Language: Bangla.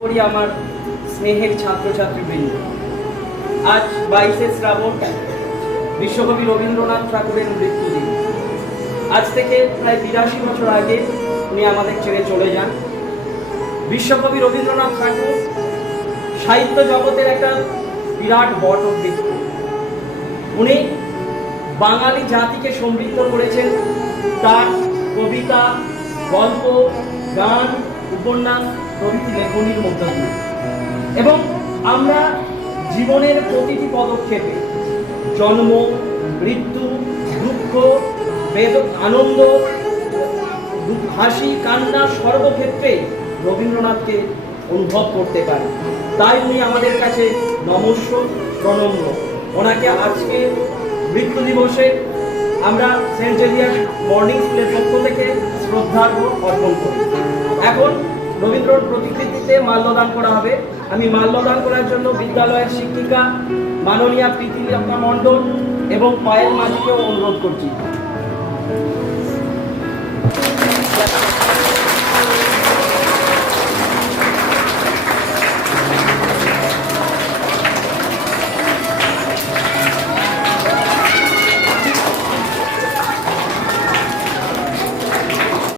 করি আমার স্নেহের ছাত্রছাত্রীবৃন্দ, আজ 22শে শ্রাবণ বিশ্বকবি রবীন্দ্রনাথ ঠাকুরের মৃত্যুদিন। আজ থেকে প্রায় 82 বছর আগে উনি আমাদের ছেড়ে চলে যান। বিশ্বকবি রবীন্দ্রনাথ ঠাকুর সাহিত্য জগতের একটা বিরাট বটবৃক্ষ। উনি বাঙালি জাতিকে সমৃদ্ধ করেছেন তার কবিতা, গল্প, গান, উপন্যাস প্রভৃতি লেখনীর মধ্য দিয়ে। এবং আমরা জীবনের প্রতিটি পদক্ষেপে জন্ম, মৃত্যু, দুঃখ, আনন্দ, হাসি, কান্না সর্বক্ষেত্রে রবীন্দ্রনাথকে অনুভব করতে পারি। তাই উনি আমাদের কাছে নমস্য, প্রণম্য। ওনাকে আজকে মৃত্যু দিবসে আমরা সেন্ট জেভিয়ার্স মর্নিং স্কুলের পক্ষ থেকে শ্রদ্ধার্ঘ্য অর্পণ করি। এখন রবীন্দ্রর প্রতিকৃতিতে মাল্যদান করা হবে। আমি মাল্যদান করার জন্য বিদ্যালয়ের শিক্ষিকা মাননীয়া প্রীতিলতা মণ্ডল এবং পায়েল মাঝিকেও অনুরোধ করছি।